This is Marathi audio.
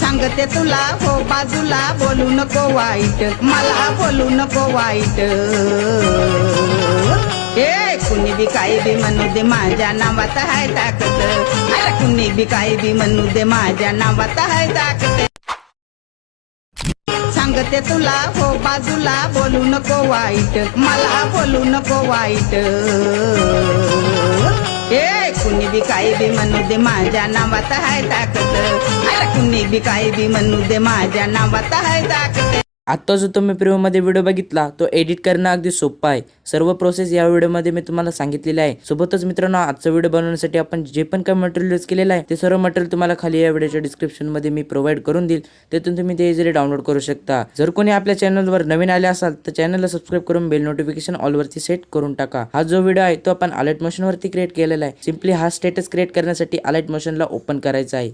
सांगते तुला हो बाजूला बोलू नको वाईट, मला बोलू नको वाईट. ए कुणी बी काही बी म्हणू दे माझ्या नावात हाय ताकद, अरे कुणी बी काही बी म्हणू दे माझ्या नावात हाय ताकद. सांगते तुला हो बाजूला बोलू नको वाईट, मला बोलू नको वाईट. ए कुणी बी काही बी म्हणू दे माझ्या नावात हाय ताकद, अरे कुणी बी काही बी म्हणू दे माझ्या नावात हाय ताकद. आता जो तुम्ही प्रिव्ह्यूमध्ये व्हिडिओ बघितला तो एडिट करणं अगदी सोपं आहे. सर्व प्रोसेस या व्हिडिओमध्ये मी तुम्हाला सांगितलेली आहे. सोबतच मित्रांनो आजचा व्हिडिओ बनवण्यासाठी आपण जे पण काही मटेरियल यूज केलेलं आहे ते सर्व मटेरियल तुम्हाला खाली या व्हिडिओच्या डिस्क्रिप्शनमध्ये मी प्रोव्हाइड करून देईल. त्यातून तुम्ही ते इझिली डाउनलोड करू शकता. जर कोणी आपल्या चॅनलवर नवीन आले असाल तर चॅनलला सबस्क्राईब करून बेल नोटिफिकेशन ऑलवरती सेट करून टाका. हा जो व्हिडिओ आहे तो आपण अलाइट मोशनवरती क्रिएट केलेला आहे. सिम्पली हा स्टेटस क्रिएट करण्यासाठी अलाइट मोशनला ओपन करायचा आहे.